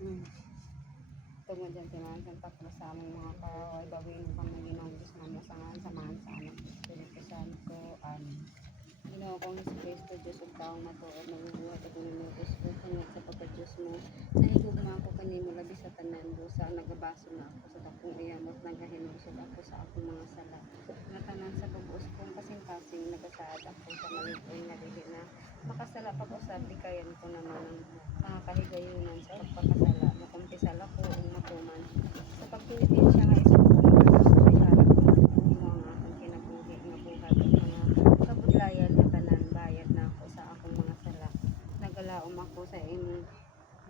Mm. Tungod dyan tinasan tapos sa among mga kaaway bawin kang naginong Diyos na masangan samahan sa anak Espiritu Santo. Ginoo kong si Kristo Diyos ug taong matuod nabubuhat at nilulutos ko tungod sa pagka-Diyos mo. Nahigugma ako kanimo labi sa tanan dusa nagabaso na ako sa dakong iyamot nagahinusog ako sa akong mga sala. Nga tanan sa pag-uos kong kasing-kasing nagasaad ako sa malig-oy nga dili na makasala pag-usab di kayan ko naman ang mga kahigayunan sa pagpakasala. Makumpisal ako ug matuman sa pagpinitensya nga isugo nga iharap ko mo ang akong kinabuhi nga buhat ug mga kabudlayan nga tanan bayad na ako sa akong mga sala. Nagalaom ako sa imong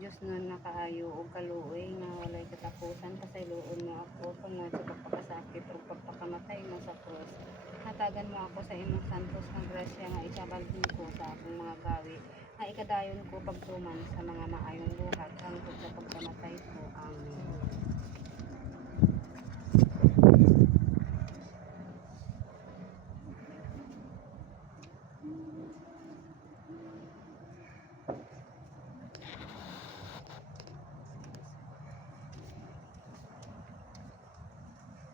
Diyos nun nakaayo ug kaluoy nga walay katapusan pasayloon mo ako tungod sa pagpakasakit ug pagpakamatay mo sa krus. Hatagan mo ako sa imong santos nga grasya nga ikabalhin ko sa akong mga gawi nga ikadayon ko pagtuman sa mga maayong buhat hangtod sa pagkamatay ko. Amen.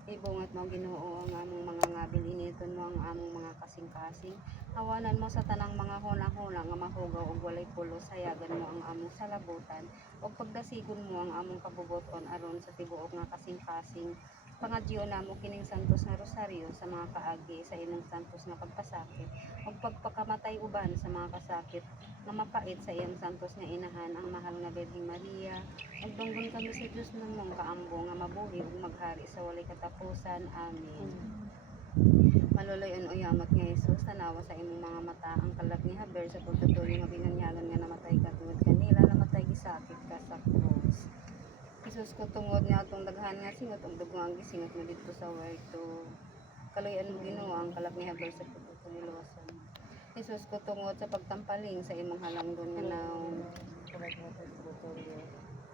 Ibungat mo Ginoo ang among mga ngabil initon mo ang among mga kasing-kasing. Hawanan mo sa tanang mga huna-huna nga mahugaw ug walay pulos. Hayagan mo ang among salabutan ug pagdasigon mo ang among kabubuton aron sa tibuok nga kasing-kasing. Pangadyo namo kining santos nga rosaryo sa mga kaagi sa imong santos nga pagpasakit ug pagpakamatay uban sa mga kasakit nga mapait sa iyang santos nga inahan ang mahal nga Birheng Maria. Ug dunggon kami sa Dios namong kaambo nga mabuhi ug maghari sa walay katapusan. Amen. Maluluyon o yamat nga Jesus, tanawa sa imong mga mata ang kalat ni Haber sa pagtutuloy nga binanyagan nga namatay ka tungod kanila namatay gisakit ka sa krus. Jesus ko tungod nga atong daghan nga singot ug dugo ang gisingot mo dito sa warto. Kaluyan mo Ginoo ang kalat ni Haber sa pagtutuloy. Jesus ko tungod sa pagtampaling sa imong halangdon nga naong.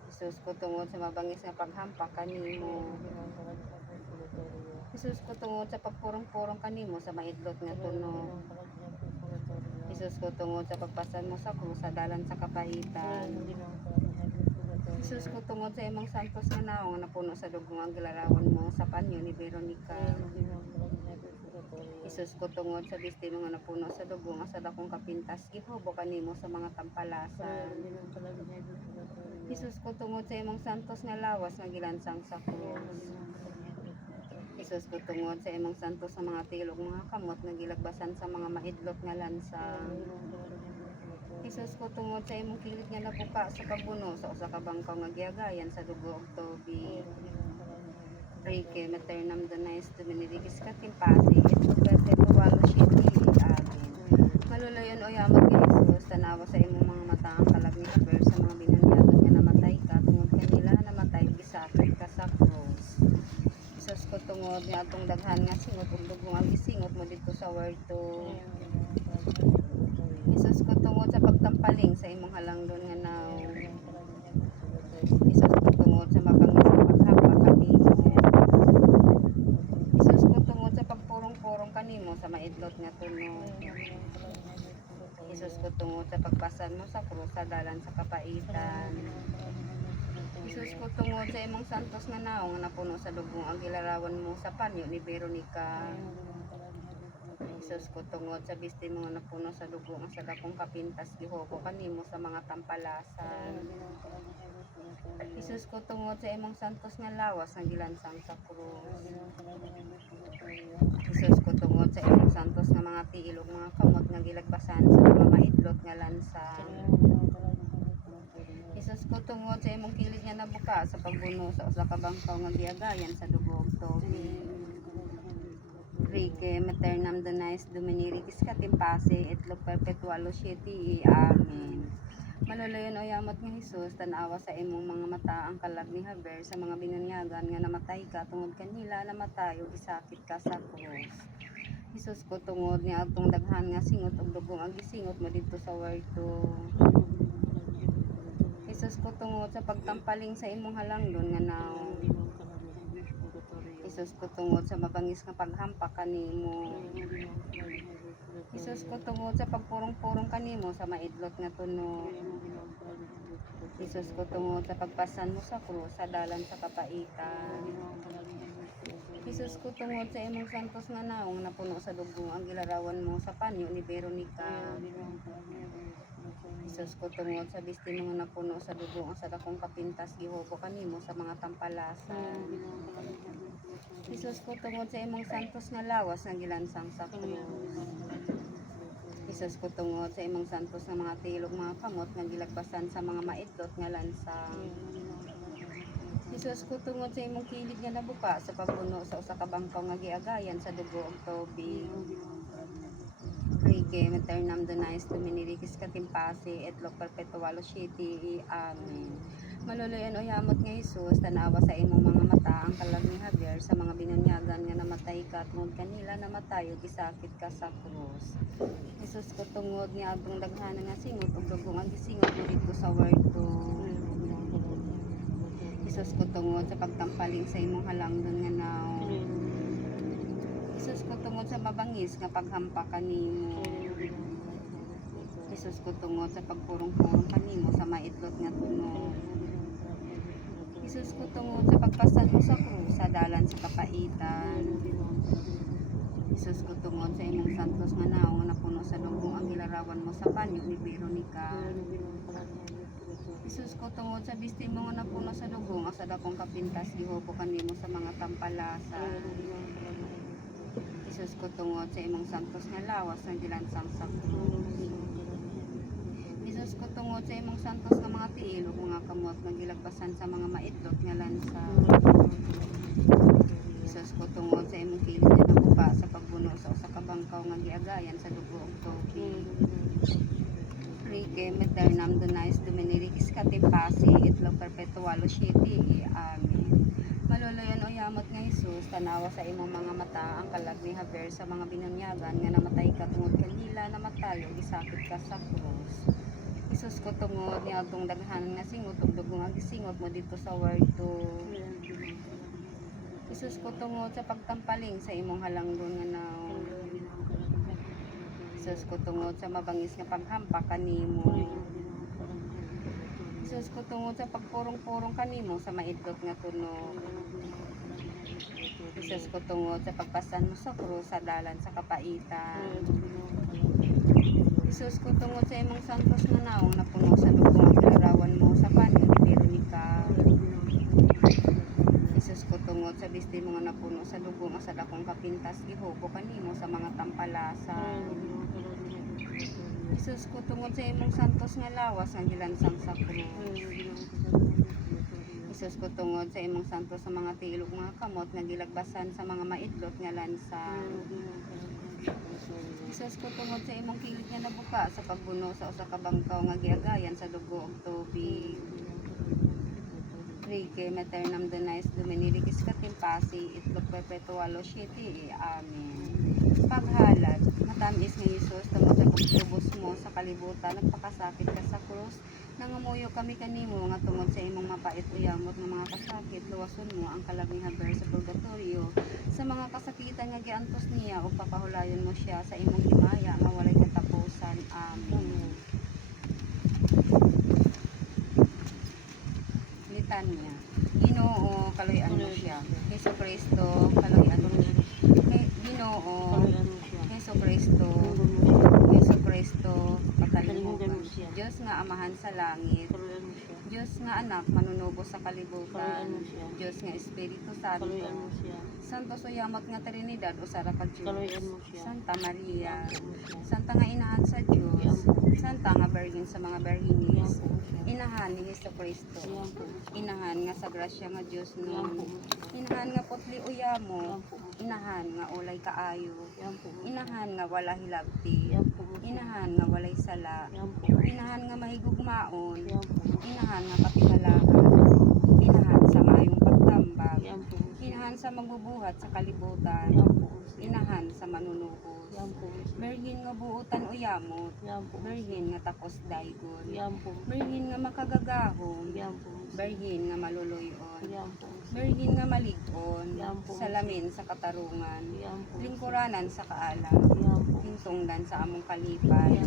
Jesus ko tungod sa mabangis nga paghampak kanimo. Jesus ko tungod sa pagpurong-purong kanimo sa maidlot nga tunog. Jesus ko tungod sa pagpasan mo sa krus sa dalan sa kapahitan. Jesus ko tungod sa imong santos nga naong napuno sa dugo ang gilarawan mo sa panyo ni Veronica. Jesus ko tungod sa bistimo nga napuno sa dugo nga sa dakong kapintas gihubo kanimo sa mga tampalasan. Jesus ko tungod sa imong santos nga lawas nga gilansang sa krus. Jesus ko tungod sa imong santos sa mga tilog mga kamot nga gilagbasan sa mga maidlot nga lansang. Jesus ko tungod sa imong kilit nga nabuka sa pagbuno sa usa ka bangkaw nga giagayan sa dugo ug tubig. Rike maternam donais Dominirikis Katimpasi et perpetualo sieti. Amen. Maluluyon o yamat ni Jesus, tanawa sa imong mga mata ang kalag ni Haber sa mga binanyagan nga namatay ka tungod kanila namatay gisakit ka sa krus. Jesus ko tungod nga atong daghan nga singot ug dugo ang gisingot mo dito sa warto. Jesus ko tungod sa pagtampaling sa imong halangdon nga naong. Jesus ko tungod sa mabangis nga paghampak kanimo. Jesus ko tungod sa pagpurong-purong kanimo sa maidlot nga tunog. Jesus ko tungod sa pagpasan mo sa krus sa dalan sa kapaitan. Jesus ko tungod sa imong santos nga naong napuno sa dugo ang gilarawan mo sa panyo ni Veronica. Jesus ko tungod sa bistimo nga napuno sa dugo nga sa dakong kapintas gihubo kanimo sa mga tampalasan. Jesus ko tungod sa imong santos nga lawas nga gilansang sa krus. Jesus ko tungod sa imong santos nga mga tiil ug mga kamot nga gilagbasan sa mga maidlot nga lansang. Jesus ko tungod sa imong kilit nga nabuka sa pagbuno sa usa ka bangkaw nga giagayan sa dugo ug tubig. Rike maternam donais Dominirikis Katimpasi et perpetualo sieti. Amen. Maluluyon o yamat nga Jesus, tanawa sa imong mga mata ang kalag ni Haber sa mga binanyagan nga namatay ka tungod kanila namatay ug gisakit ka sa krus. Jesus ko tungod nga atong daghan nga singot ug dugo ang gisingot mo dito sa warto. Jesus ko tungod sa pagtampaling sa imong halangdon nga naong. Jesus ko tungod sa mabangis nga paghampak kanimo. Jesus ko tungod sa pagpurong-purong kanimo sa maidlot nga tunog. Jesus ko tungod sa pagpasan mo sa krus, sa dalan sa kapaitan. Jesus ko tungod sa imong santos nga naong napuno sa dugo ang gilarawan mo sa panyo ni Veronica. Jesus ko tungod sa bisti mo nga napuno sa dugo ang sa dakong kapintas gihubo kanimo sa mga tampalasan. Jesus ko tungod sa imong santos nga lawas nga gilansang sa krus. Jesus ko tungod sa imong santos nga mga tilog mga kamot nga gilagbasan sa mga maidlot nga lansang. Jesus ko tungod sa imong kilid nga nabuka sa pagpuno sa usa ka bangkaw nga giagayan sa dugo ug tubig. Rike maternam donais Domini Riquis Katimpasi et Loc Perpetualo City. Amen. Maluluyan o yamot nga Jesus, tanawa sa imong mga mata ang kalag ni Javier sa mga binunyagan nga namatay ka tungod kanila namatay ug gisakit ka sa krus. Jesus ko tungod nga adtong daghanan nga singot ug dugong ang gisingot mo dito sa word ko. Jesus ko tungod sa pagtampaling sa imong halangdon nga naw. Jesus ko tungod sa mabangis nga paghampa kanimo. Jesus ko tungod sa pagpurong-purong kanimo sa maidlot nga tunog. Jesus ko tungod sa pagpasan mo sa krus sa dalan sa kapaitan. Jesus ko tungod sa imong santos nga naong napuno sa dugo ang gilarawan mo sa panyo ni Veronica. Jesus ko tungod sa bisti mo nga napuno sa dugo ang sa dakong kapintas gihubo kanimo sa mga tampalasan. Jesus ko tungod sa imong santos nga lawas nga gilansang sa krus. Jesus ko tungod sa imong santos nga mga tiil ug mga kamot nga gilagpasan sa mga maidlot nga lansa. Jesus ko tungod sa imong kilid nga nabuka sa pagbuno sa usa ka bangkaw nga giagayan sa dugo ug tubig. Rike maternam donais Domini Riquis Katimpasi et Loc Perpetualo City. Amen. Maluluyan o yamot nga Jesus, tanawa sa imong mga mata ang kalag ni Javier sa mga binunyagan nga namatay ka tungod kanila namatay ug gisakit ka sa krus. Jesus ko tungod nga adtong daghanan nga singot ug dugong ang gisingot mo dito sa word ko. Jesus ko tungod sa pagtampaling sa imong halangdon nga naw. Jesus ko tungod sa mabangis nga paghampa kanimo. Jesus ko tungod sa pagpurong-purong kanimo sa maidlot nga tunog. Jesus ko tungod sa pagpasan mo sa krus sa dalan sa kapaitan. Jesus ko tungod sa imong santos nga naong napuno sa dugo ang gilarawan mo sa panyo ni Veronica. Jesus ko tungod sa bisti mo nga napuno sa dugo nga sa dakong kapintas gihubo kanimo sa mga tampalasan. Jesus ko tungod sa imong santos nga lawas nga gilansang sa krus. Jesus ko tungod sa imong santos sa mga tilog mga kamot nga gilagbasan sa mga maidlot nga lansang. Jesus ko tungod sa imong kilid nga nabuka sa pagbuno sa usa ka bangkaw nga giagayan sa dugo ug tubig. Rike maternam donais Domini Riquis Katimpasi et Loc Perpetualo City. Amen. Paghalad, matamis nga Jesus, tungod sa pagtubos mo sa kalibutan, nagpakasakit ka sa krus, nangamuyo kami kanimo nga tungod sa imong mapait uyamot ng mga kasakit, luwason mo ang kalag ni Javier sa purgatorio, sa mga kasakitan nga giantos niya, o papahulayon mo siya sa imong himaya nga walay katapusan. Amen. Litanya. Ginoo, kaloy-an mo siya. Hesus Kristo, kaloy-an mo siya. Ginoo, Hesus Kristo, Hesus Kristo, pagkalimutan. Diyos nga amahan sa langit. Diyos nga anak, manunubo sa kalibutan. Diyos nga Espiritu Santo. Santo Suyamot nga Trinidad, usara ka Diyos. Santa Maria, Santa nga inahan sa Diyos. Santa nga Birgin sa mga Birginis. Inahan ni Hesus Kristo. Inahan nga sa grasya nga Diyos noon. Inahan nga putli uyamo. Inahan nga ulay kaayo. Inahan nga wala hilabti. Inahan nga walay sala. Inahan nga mahigugmaon. Inahan nga kapigalahan. Inahan sa maayong pagtambag. Inahan sa magbubuhat sa kalibutan. Inahan sa manunubos. Berhin nga buutan uyamot. Berhin nga takos daygon. Berhin nga makagagahom. Berhin nga maluluyon. Berhin nga malig-on. Salamin sa katarungan. Lingkuranan sa kaalam. Hintungdan sa among kalipay.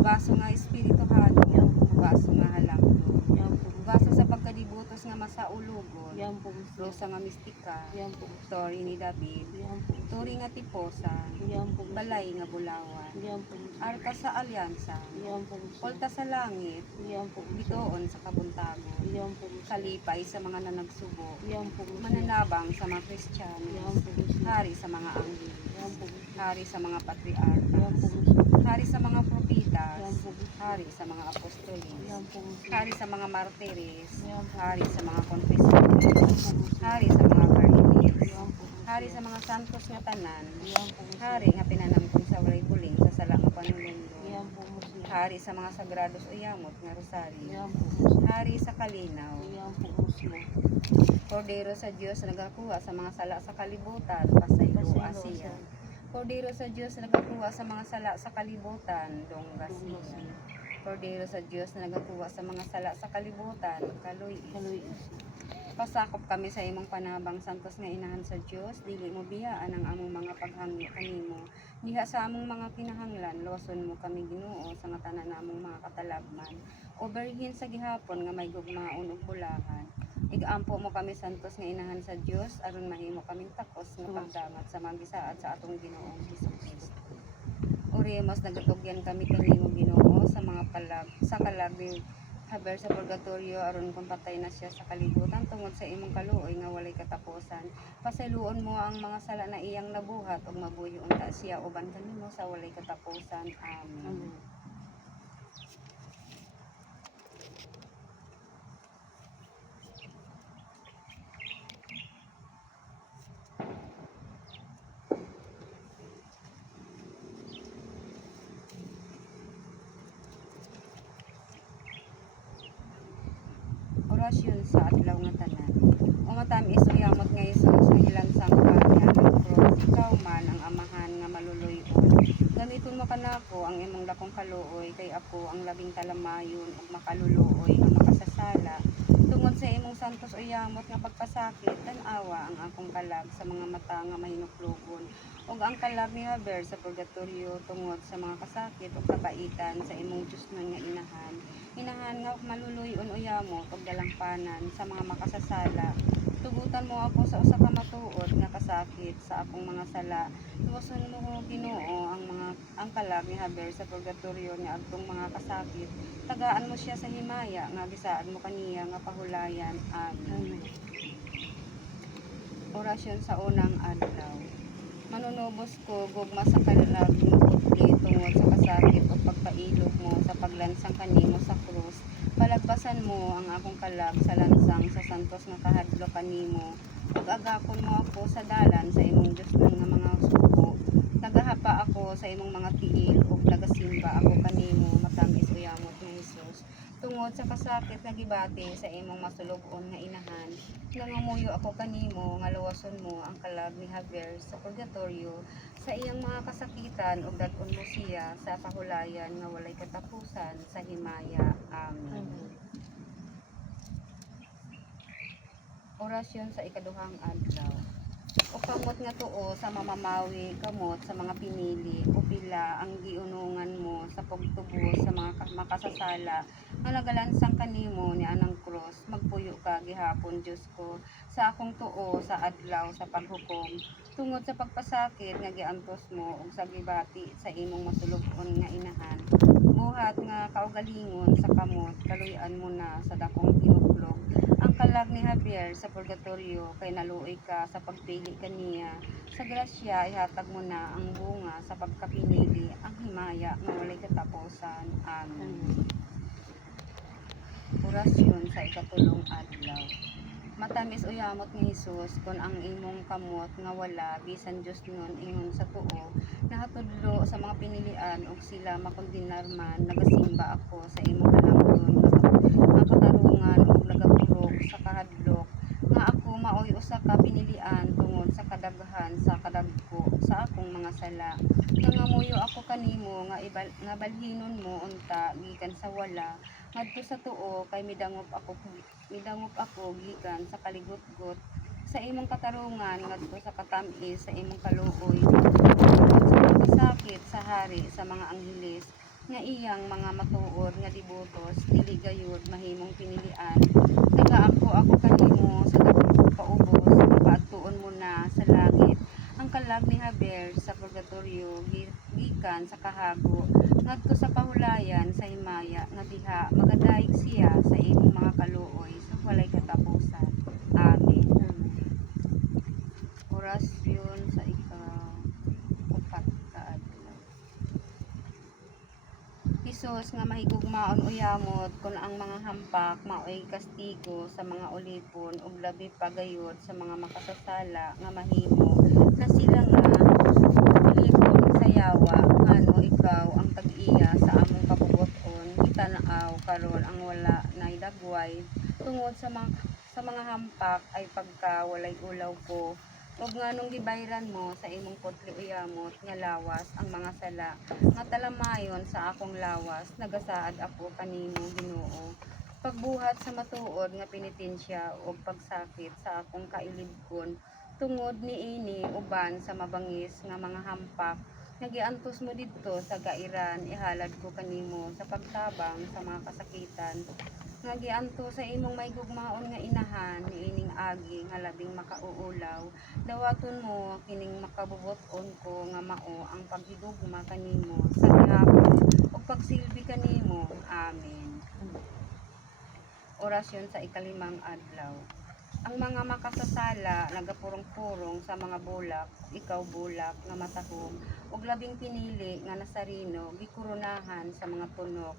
Baso nga espiritu hado. Baso nga halangdo. Yan po. Base sa pagkadibutos nga masaulugon. Yan po Musi. Rosa nga mistika. Yan po. Story ni David. Yan po. Turi nga tiposa. Yan po Musi. Balay nga bulawan. Yan po Musi. Arka sa alyansa. Yan po Musi. Polta sa langit. Yan po Musi. Bitoon sa kabuntagon. Yan po Musi. Kalipay sa mga nanagsubo. Yan po Musi. Mananabang sa mga Yan Kristiyano. po Musi. Hari sa mga anghel. Yan po Musi. Hari sa mga Yan patriarkas. po Musi. Hari sa mga propitas. Yan po Musi. Hari sa mga apostolis. Yan po Musi. Hari sa mga martires. Yan po. Hari sa mga konfesores. Yan po Musi. Hari sa mga karhinis. Yan po Musi. Hari sa mga santos nga tanan. Yan po Musi. Hari nga pinanamkon sa walay buling sa sala nga panulundo. Yan po Musi. Hari sa mga sagrados o yamot nga rosaryo. Yan po Musi. Hari sa kalinaw. Yan po Musi. Kordero sa Diyos na nagakuha sa mga sala sa kalibutan. Pasaylo, Asia. Kordero sa Diyos na nagakuha sa mga sala sa kalibutan. Donggasia. Kordero sa Diyos na nagakuha sa mga sala sa kalibutan. Kaloy. Kaloy. Pasakop kami sa imong panabang santos nga inahan sa Dios, dili mo biyaan ang among mga paghangyo kanimo. Diha sa among mga kinahanglan, loson mo kami Ginoo sa nga tanan namong mga katalagman. Oberhin sa gihapon nga may gugmaon ug bulahan. Igampo mo kami santos nga inahan sa Dios aron mahimo kaming takos nga pagdangat sa mga gisaad sa atong Ginoong Hesus. Oremos nagatugyan kami kanimo Ginoo sa mga kalag haber sa purgatorio aron kung patay na siya sa kalibutan tungod sa imong kaluoy nga walay katapusan. Pasayloon mo ang mga sala na iyang nabuhat ug mabuhi unta siya uban kanimo sa walay katapusan. Amen. Amen. Orasyon sa adlaw nga tanan. O matamis o yamot nga Hesus nga ilansang kanya ng cross, ikaw man ang amahan nga maluluyon. Gamiton mo kanako ang imong dakong kaluoy kay ako ang labing talamayon ug makaluluoy nga makasasala. Tungod sa imong santos o yamot nga pagpasakit, tan-awa ang akong kalag sa mga mata nga mahinuklogon ug ang kalag ni haber sa purgatorio tungod sa mga kasakit ug kabaitan sa imong Dios nga inahan. Inahan nga maluluyon o yamot ug dalampanan sa mga makasasala. Tugutan mo ako sa usa ka matuod nga kasakit sa akong mga sala. Iwason mo Ginoo ang kalag ni haber sa purgatorio ni adtong mga kasakit. Tagaan mo siya sa himaya nga bisaad mo kaniya nga pahulayan. Amen. Orasyon sa unang adlaw. Manunubos ko gugma sa kalag ni putli tungod sa kasakit o pagpailog mo sa paglansang kanimo sa krus. Palagpasan mo ang akong kalag sa lansang sa santos nga kahadlo kanimo. Ug agakon mo ako sa dalan sa imong Dios nga mga suko. Nagahapa ako sa imong mga tiil ug nagasimba ako kanimo matamis o yamot nga Hesus. Tungod sa kasakit nga gibati sa imong masulog-on nga inahan, nangamuyo ako kanimo nga luwason mo ang kalag ni haber sa purgatorio sa iyang mga kasakitan ug dad-on mo siya sa pahulayan nga walay katapusan sa himaya. Amen. Orasyon sa ikaduhang adlaw. O kamot nga tuo sa mamamawi kamot sa mga pinili o pila ang giunungan mo sa pagtubos sa mga makasasala nga nagalansang kanimo ni anang cross. Magpuyo ka gihapon Dios ko sa akong tuo sa adlaw sa paghukom tungod sa pagpasakit nga giantos mo ug sa gibati sa imong masulog-on nga inahan. Buhat nga kaugalingon sa kamot kaluy-an mo na sa dakong tinuklog ang kalag ni Javier sa purgatorio kay naluoy ka sa pagpili kaniya. Sa grasya ihatag mo na ang bunga sa pagkapinili ang himaya nga walay katapusan. Amen. Orasyon sa ikatulong adlaw. Matamis o yamot ni Hesus kon ang imong kamot nga wala bisan Dios nun ingon sa tuo nahatudlo sa mga pinilian ug sila makondinar man nagasimba ako sa imong kalamdon nga katarungan ug nagapurok sa kahadlok nga ako maoy usa ka pinilian tungod sa kadaghan sa kadagko sa akong mga sala. Nangamuyo ako kanimo nga balhinon mo unta gikan sa wala ngadto sa tuo kay midangop ako gikan sa kaligutgot sa imong katarungan ngadto sa katamis sa imong kaluoy sa pagkasakit sa hari sa mga angheles nga iyang mga matuod nga dibotos dili gayud mahimong pinilian. Nagaampo ako kanimo sa dakong paubos mapaadtuon mo na sa langit ang kalag ni Javier sa purgatorio gikan sa kahago ngadto sa pahulayan sa himaya nga diha magadaig siya sa imong mga kaluoy sa walay katapusan. Amen. Orasyon sa ika-upat ka adlaw. Hesus nga mahigugmaon uyamot kun ang mga hampak maoy kastigo sa mga ulipon ug labi pa gayud sa mga makasasala nga mahimo na sila nga ulipon sa yawa ngano ikaw ang tag-iya sa among kabubuton gitanaw karon ang wala nay dagway tungod sa mga hampak ay pagka walay ulaw ko ug nganong gibayran mo sa imong putli uyamot nga lawas ang mga sala nga talamayon sa akong lawas nagasaad ako kanimo Ginoo pagbuhat sa matuod nga penitensya ug pagsakit sa akong kailibgon tungod niini uban sa mabangis nga mga hampak nga giantos mo didto sa gairan ihalad ko kanimo sa pagtabang sa mga kasakitan nga gianto sa imong maigugmaon nga inahan niining agi nga labing makauulaw dawaton mo kining makabubuton ko nga mao ang paghigugma kanimo sa gihapon ug pagsilbi kanimo. Amen. Orasyon sa ikalimang adlaw. Ang mga makasasala nagapurong-purong sa mga bulak, ikaw bulak nga matahom ug labing pinili nga nasarino gikurunahan sa mga tunok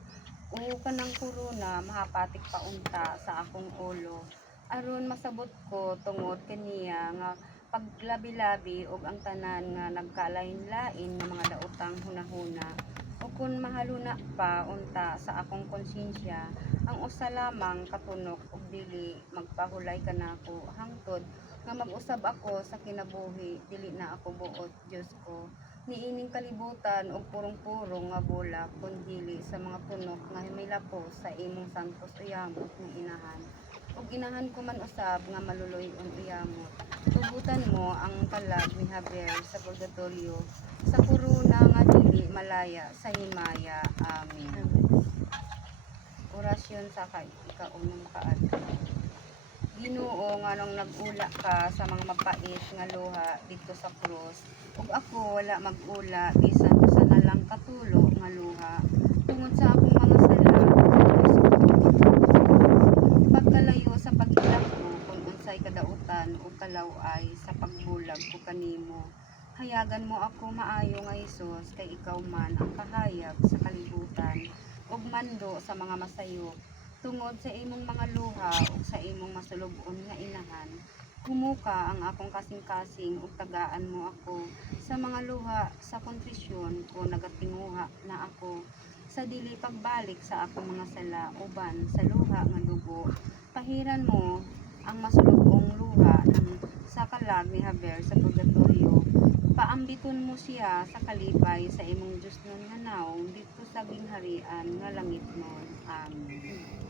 o kanang kuruna mahapatik paunta sa akong ulo aron masabot ko tungod kaniya nga paglabi-labi ug ang tanan nga nagkalain-lain nga mga daotang hunahuna o kun mahaluna pa unta sa akong konsensya ang usa lamang katunok ug dili magpahulay kanako hangtod nga mag-usab ako sa kinabuhi dili na ako buot Dios ko niining kalibutan ug purong-purong nga bulak kun dili sa mga tunok nga himilapos sa imong santos uyamot nga inahan ug inahan ko man usab nga maluluy-on uyamot tugutan mo ang kalag ni Javier sa purgatorio sa kuruna nga dili malaya sa himaya. Amen. Orasyon sa ika-unang kaadlaw. Ginoo nganong nag-ula ka sa mga mapait nga luha dito sa krus ug ako wala mag-ula bisan usa na lang katulo nga luha tungod sa akong mga sala pagkalayo sa pag-ilang ko kung unsay kadautan o kalaway sa pagbulag ko kanimo hayagan mo ako maayo nga Hesus kay ikaw man ang kahayag sa kalibutan ug mando sa mga masayop tungod sa imong mga luha ug sa imong masulubon nga inahan humuka ang akong kasing-kasing ug tagaan mo ako sa mga luha sa kontrisyon ko nagatinguha na ako sa dili pagbalik sa akong mga sala uban sa luha nga dugo pahiran mo ang masulubong luha ng sa kalag ni Javier sa purgatorio paambiton mo siya sa kalipay sa imong Dios nun nga naong dito sa gingharian nga langit nun. Amen.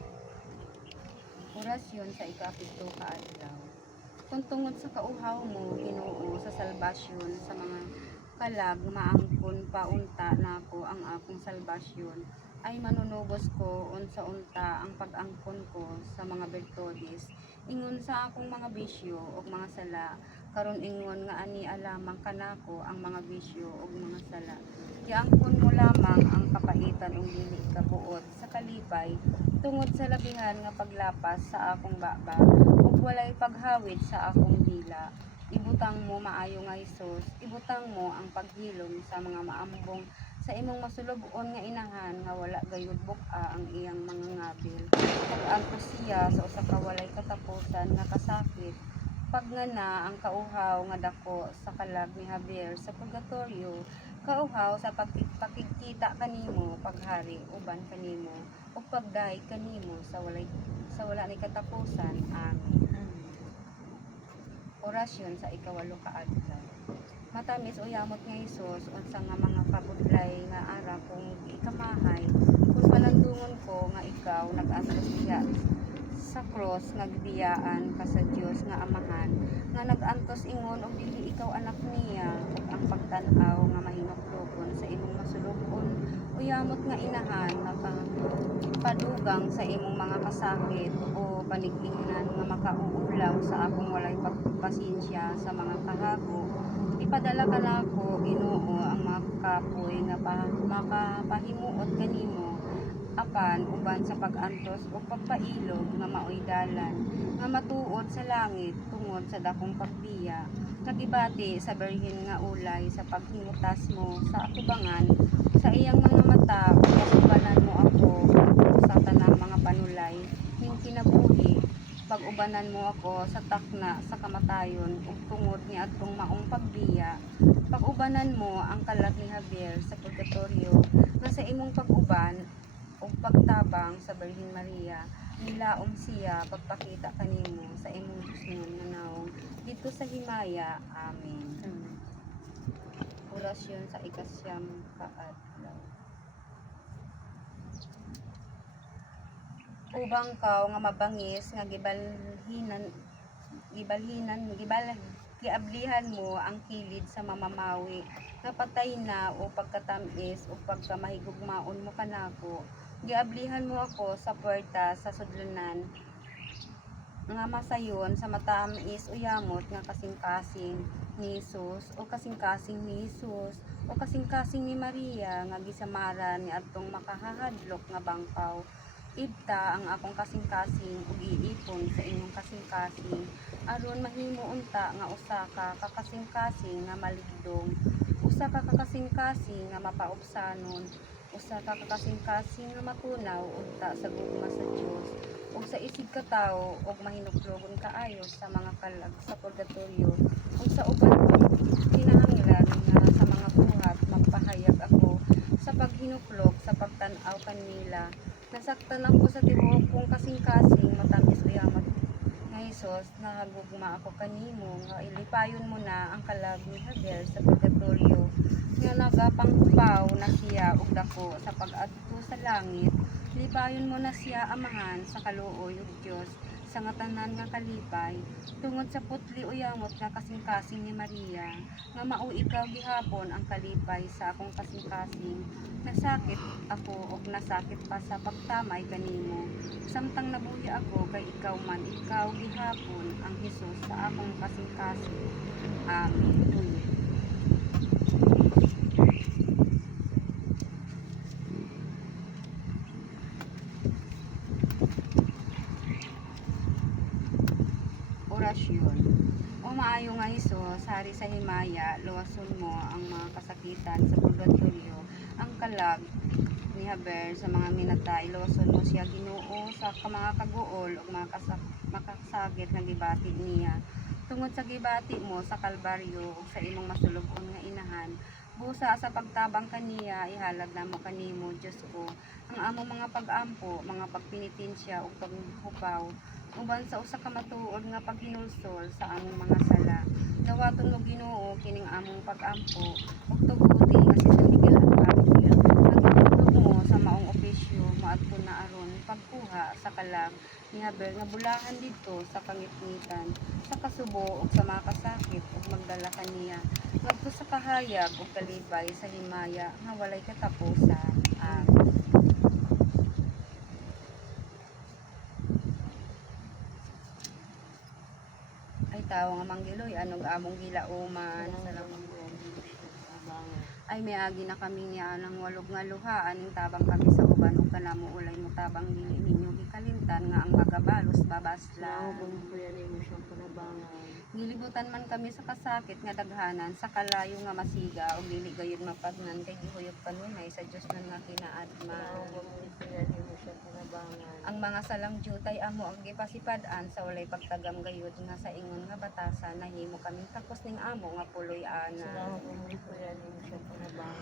Orasyon sa ika-7 ka adlaw. Kung tungod sa kauhaw mo Ginoo sa salbasyon sa mga kalag maangkon paunta nako ang akong salbasyon ay manunubos ko unsa unta ang pag-angkon ko sa mga bertodis ingon sa akong mga bisyo ug mga sala karon ingon nga ani alamang kanako ang mga bisyo ug mga sala giangkon mo lamang ang kapaitan ug dili kabuot sa kalipay tungod sa labihan nga paglapas sa akong baba ug walay paghawid sa akong dila ibutang mo maayo nga Hesus ibutang mo ang paghilom sa mga maambong sa imong masulubon nga inahan nga wala gayud buka ang iyang mga ngabil pag-angko siya sa usa ka walay katapusan nga kasakit pagngana ang kauhaw nga dako sa kalag ni Javier sa purgatorio kauhaw sa pagkikita kanimo paghari uban kanimo ug pagdaig kanimo sa wala ni katapusan. Amen. Orasyon sa ika-8 ka adlaw. Matamis uyamot nga Hesus unsa nga mga kabudlay nga ara kong ikamahay kung palandungon ko nga ikaw nag-asos diha sa cross nga gibiyaan ka sa Dios nga Amahan nga nag-antos ingon og dili ikaw anak niya ug ang pagtan-aw nga mahinuklogon sa imong masulubon uyamot nga inahan padugang sa imong mga kasakit o panigingnan nga makauulaw sa akong walay pagpasensya sa mga kahago. Ipadala ka nako Ginoo ang mga kapoy nga makapahimuot kanimo apan uban sa pag-antos o pagpailog nga maoy dalan nga matuod sa langit tungod sa dakong pagbiya kagibati sa berhen nga ulay sa paghimutas mo sa atubangan sa iyang mga mata pag-ubanan mo ako sa tanang mga panulay ning kinabuhi pag-ubanan mo ako sa takna sa kamatayon ug tungod ni adtong maong pagbiya pag-ubanan mo ang kalag ni Javier sa purgatorio nga sa imong pag-uban ug pagtabang sa Birhen Maria nilaom siya pagpakita kanimo sa imong Dios nga naong dito sa himaya. Amen. Orasyon sa ikasyam kaadlaw. Ubang kaw nga mabangis nga giablihan mo ang kilid sa mamamawi nga patay na o pagkatamis o pagkamahigugmaon mo kanako giablihan mo ako sa puwerta sa sudlanan nga masayon sa matamis o yamot nga kasing-kasing ni Jesus o kasing-kasing ni Jesus o kasing-kasing ni Maria nga gisamaran ni adtong makahahadlok nga bangkaw ibta ang akong kasing-kasing ug iipon sa inyong kasing-kasing aron mahimo unta nga usa ka kakasing-kasing nga maligdong usa ka kakasing-kasing nga mapaubsanon usa ka kakasing-kasing nga matunaw unta sa gugma sa Dios ug sa isig ka tawo ug mahinuklogon kaayo sa mga kalag sa purgatorio ug sa uban kinahanglan nga sa mga buhat magpahayag ako sa paghinuklog sa pagtan-aw kanila nasaktan ako sa tibuok kong kasing-kasing matamis uyamat nga Hesus nahagugma ako kanimo nga ilipayon mo na ang kalag ni Javier sa purgatorio nga nagapangpaw na siya og dako sa pag-adto sa langit lipayon mo na siya Amahan sa kaluoy ug Dios sa nga tanan nga kalipay tungod sa putli uyamot nga kasing-kasing ni Maria nga mao ikaw gihapon ang kalipay sa akong kasing-kasing nasakit ako ug nasakit pa sa pagtamay kanimo samtang nabuhi ako kay ikaw gihapon ang Hesus sa akong kasing-kasing. Amen. Orasyon. O maayo nga Hesus, hari sa himaya, luwason mo ang mga kasakitan sa purgatorio, ang kalag ni Javier sa mga minatay, luwason mo siya Ginoo sa mga kaguol o mga makasagit na gibati niya. Tungod sa gibati mo sa Kalbaryo o sa imong masulubon nga inahan, busa sa pagtabang kaniya, ihalad namo kanimo, Diyos ko, ang among mga pag-ampo, mga pagpinitensya o paghupaw, uban sa usa ka matuod nga paghinulsol sa among mga sala. Dawaton mo Ginoo kining among pag-ampo ug tuguti nga si San Miguel Arcangel. Nagtulog mo sa maong opisyo maadto na aron pagkuha sa kalag ni Javier nga bulahan didto sa kangitngitan, sa kasubo ug sa mga kasakit ug magdala kaniya ngadto sa kahayag ug kalipay sa himaya nga walay katapusan. Amen. Ay tawo nga manggiloy anog among gilauman salamat ay may agi na kami niya ng walog nga luhaan ning tabang kami sa uban ug kanamo ulay mo tabang dili ninyo gikalimtan nga ang magabalos babaslan. Gilibutan man kami sa kasakit nga daghanan sa kalayo nga masiga ug dili gayud mapagnan kay gihuyop kanunay sa Dios nan nga kinaatma. Ang mga salang jutay amo ang gipasipad-an sa walay pagtagam gayud nga sa ingon nga batasan nahimo kaming takos ning amo nga puloy ana.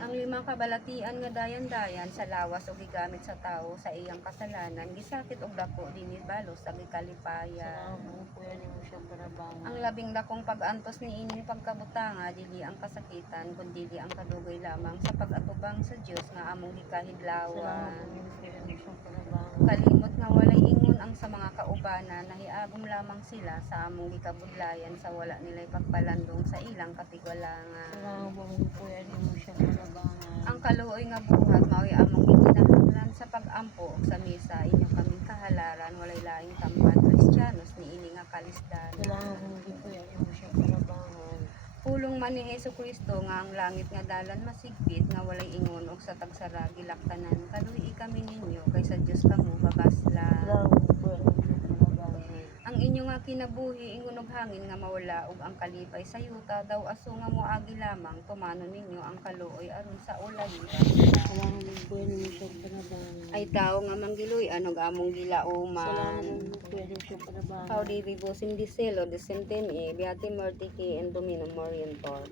Ang limang kabalatian nga dayan-dayan sa lawas o gigamit sa tawo sa iyang kasalanan gisakit og dako dinhi balos sa gikalipayan. Ang labing dakong pag-antos ni ining pagkabutanga dili ang kasakitan kundi ang kadugay lamang sa pag-atubang sa Dios nga among gikahidlawan. kalimot nga walay ingon ang sa mga kaubanan, nahiagom lamang sila sa among gikabudlayan sa wala nila'y pagpalandong sa ilang katigwalangan. Salamat po po yan mo siya kalabangan. Ang kaluoy nga buhat mao'y among ikinahanglan sa pag-ampo ug sa misa inyo kaming kahalaran walay laing tamban Kristiyanos niini nga kalisdan. Salamat po yan mo siya kalabangan. Pulong man ni Jesucristo nga ang langit nga dalan masigpit nga walay ingon ug sa tagsara gilaktanan kaluoy kami ninyo kaysa Dios kamo babasla. Salamat po yan mo siya kalabangan. Ang inyo nga kinabuhi ingon og hangin nga mawala ug ang kalipay sa yuta daw aso nga moagi lamang tumano ninyo ang kaluoy aron sa ulay. Salamat po yan mo siya kalabangan. Ay tao nga manggiloy anog among gilauman. Salamat po yan mo siya kalabangan. Pauli vivos in diselo de centeni beati mortici in dominum morientor.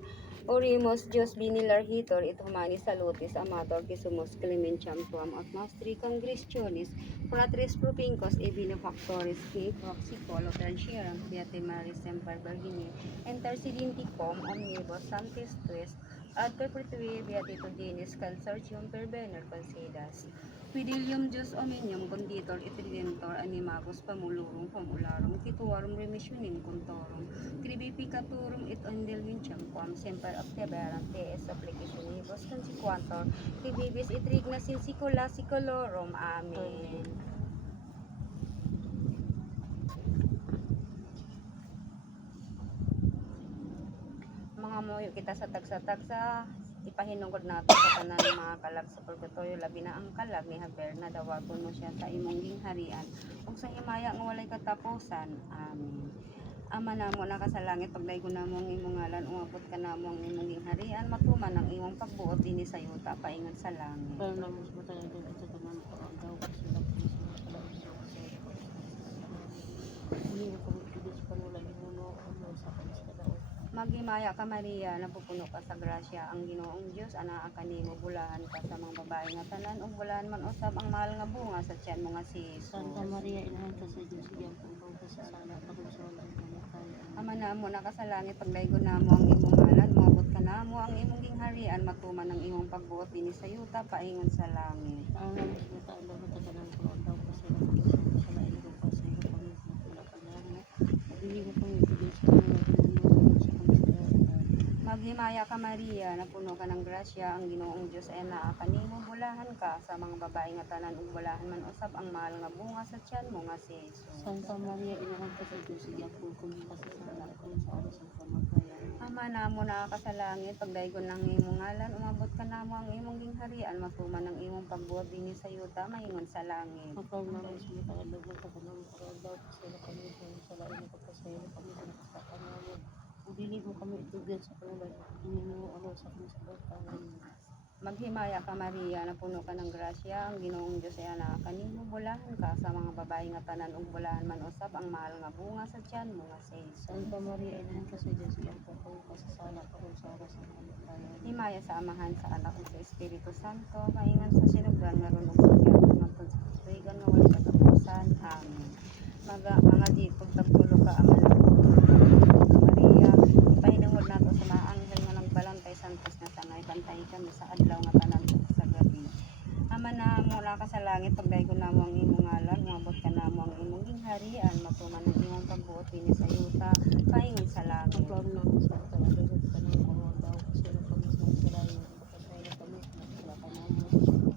Orimos Dios binilarhitor it humani salutis amator quisumus clementiam tuam at nostri congressionis fratris propincos e benefactores qui proxicolo transieram beati Maris semper Virginie intercedinticum omnibus sanctis tuis ad perpetui beatitudinis consortium per vener concedas. Fidelium Deus omnium conditor et redentor animabus pamulurum famularum tituarum remissionim contorum cribipicaturum et indulgentiam quam semper octaveram te es applicationibus consequantor cribibis et regna sin saecula saeculorum. Amen. Mga moyo kita sa tagsa-tagsa ipahinungkod nato sa tanan ng mga kalag sa purgatorio labi na ang kalag ni Haber na dawaton mo siya sa imong gingharian ug sa himaya nga walay katapusan. Amen. Ama namo nakasalangit pagdaygon namo ang imong ngalan umabot ka namo ang imong gingharian matuman ang imong pagbuot dinhi sa yuta paingon sa langit. Pero naman sa matagal doon sa tanan ko ang daw kasi lang sa mga kalabso kasi hindi mo kami pwede sa panulay mo ano sa kanisa daw. Maghimaya ka Maria, napupuno ka sa grasya, ang Ginoong Dios anaa kanimo bulahan ka sa mga babae nga tanan ug bulahan man usab ang mahal nga bunga sa tiyan mo nga si Jesus. Santa Maria, inahan ka sa Diyos, iyang pagbawa sa sala, pagkasalan ka na tayo. Ama namo nakasalangit pagdaygon namo ang imong ngalan moabot ka namo ang imong gingharian matuman ang imong pagbuot dinhi sa yuta paingon sa langit. Ang naman sa mata, ang dapat ka ng kulang daw kasi lang sa lain ko pa sa iyo kami sa pulakan mo. Hindi mo kami pwede sa mga sa kanisa. Maghimaya ka Maria, napuno ka ng grasya, ang Ginoong Dios ay anaa kanimo bulahan ka sa mga babae nga tanan ug bulahan man usab ang mahal nga bunga sa tiyan mo nga si Jesus. Santa Maria, inahan ka sa Diyos, iyang pagbawa sa sala, kung sa oras ng kamatayan. Ama namo nakakasalangit pagdaygon ng imong ngalan umabot ka namo ang imong gingharian matuman ang imong pagbuot dinhi sa yuta maingon sa langit. Makaw naman sa mga kalagod ka sa mga karoon daw kasi na kami sa lain na kapasayo na kami sa kasakan namin. Kung dili mo kami itugyan sa panulay, hindi mo ano sa kami sa pagkawan. Maghimaya ka Maria, napuno ka ng grasya, ang Ginoong Dios ay anaa kanimo bulahan ka sa mga babae nga tanan ug bulahan man usab ang mahal nga bunga sa tiyan mo nga si Jesus. Santa Maria, inahan ka sa Diyos, iyang pagkawa ka sa sala, kung sa oras ng kamatayan. Himaya sa Amahan, sa Anak ug sa Espiritu Santo, maingan sa sinugdan nga ron ug sa tiyan nga tuigan nga wala katapusan. Amen. Mga di pagtagtulo ka Ama Maria, ipahinungod nato sa mga anghel nga nagbalantay santos na sangay bantay kami sa adlaw nga tanan ug sa gabi. Ama namo sa langit pagdaygon namo ang imong ngalan umabot ka namo ang imong gingharian matuman ang imong pagbuot dinhi sa yuta paingon sa langit. Makaw naman sa mga kalagod ka ng mga daw kasi na kami sa mga lain na kapasayo na kami sa mga kasakan namin.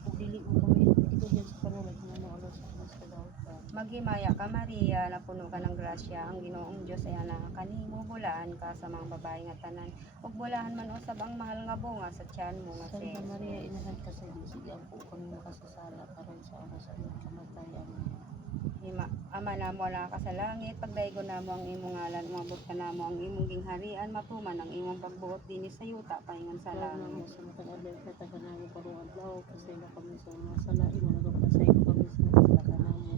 Kung dili mo kami itugyan sa panulay, kung ano ano sa kami sa daw ka. Maghimaya ka Maria, napuno ka ng grasya, ang Ginoong Dios ay anaa kanimo bulahan ka sa mga babae nga tanan ug bulahan man usab ang mahal nga bunga sa tiyan mo nga si Santa Maria, Jesus. inahan ka sa Diyos, iyang po kami makasasala, karon sa oras ng kamatayan. Ama namo sa langit pagdaygon namo ang imong ngalan umabot ka namo ang imong gingharian matuman ang imong pagbuot dinhi sa yuta paingon sa Salamat langit. sa matag-adlaw ka taganamo karong adlaw kasi na kami sa mga sala imo nagapasayo kami sa mga kasakan namo.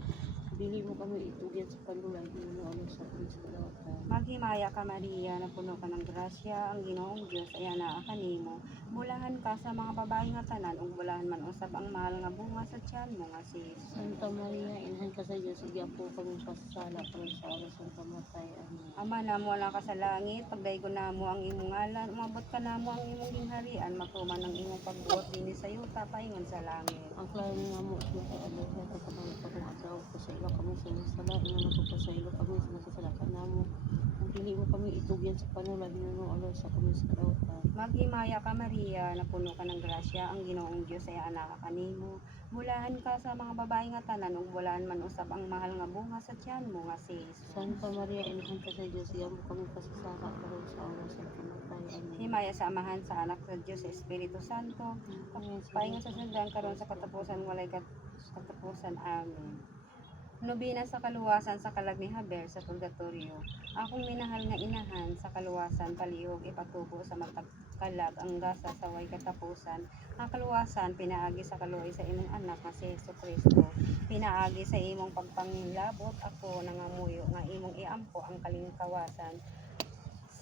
Dili mo kami itugyan sa panulay mo ano sa kami sa kalawatan. Maghimaya ka Maria, na puno ka ng grasya, ang Ginoong Dios ay anaa kanimo. Bulahan ka sa mga babae nga tanan, ug bulahan man usab ang mahal nga bunga sa tiyan mo nga si Jesus. Santa Maria, inahan ka sa Diyos, sige po kami pasasala karon sa oras ng kamatay. Amen. Ama namo na ka sa langit, pagdaygon namo ang imong ngalan, umabot ka namo ang imong gingharian, matuman ang imong pagbuot dinhi sa yuta paingon sa langit. Ang klaro nga mo, ito kay Allah, ito ka mga pagkakataw ko sa ilo kami sa masala, ina na ko sa ilo kami sa masasalakan namo. Kung dili mo kami itugyan sa panula, hinanong Allah sa kami sa kalawatan. Maghimaya ka Maria, na puno ka ng grasya, ang Ginoong Dios ay anaa kanimo. Bulahan ka sa mga babae nga tanan, ug bulahan man usab ang mahal nga bunga sa tiyan mo nga si Jesus. Santa Maria, inahan ka sa Diyos, sige mo kami pasasala karon sa oras ng kamatay. Amen. Himaya sa Amahan, sa Anak, sa Diyos, sa Espiritu Santo, paingon sa sundan karon sa katapusan walay katapusan. Amen. Nobina sa kaluwasan sa kalag ni Haber sa purgatorio. Akong minahal nga inahan sa kaluwasan palihog ipatubo sa matag kalag ang gasa sa way katapusan. Ang kaluwasan pinaagi sa kaluoy sa imong anak nga si Jesucristo. Pinaagi sa imong pagpanglabot ako nangamuyo nga imong iampo ang kalingkawasan.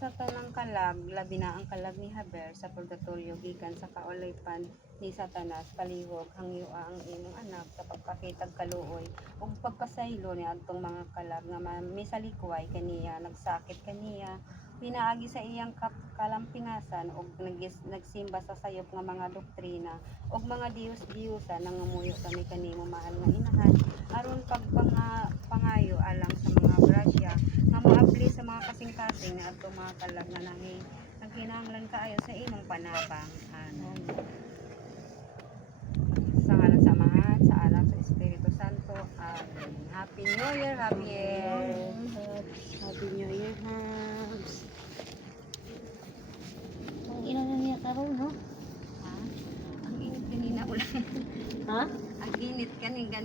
Sa tanang kalag, labi na ang kalag ni Haber sa purgatorio gikan sa kaulipan ni Satanas palihog hangyo ang imong anak sa pagpakitag kaluoy ug pagpasaylo ni adtong mga kalag nga misalikway kaniya nagsakit kaniya pinaagi sa iyang kalampingasan ug nagsimba sa sayop nga mga doktrina ug mga diyos-diyosa nangamuyo kami kanimo mahal nga inahan aron pagpangayo alang sa mga grasya nga maabli sa mga kasing-kasing na adtong mga kalag nga nagkinahanglan kaayo sa imong panabang. Amen. Sa ngalan sa Amahan, sa Anak, sa Espiritu Santo. Amen. Happy New Year, Javier! Happy New Year, Habs. Ang ina na niya karon, no? Ha? Ang init kanina ulan. Ha? Ang init kanina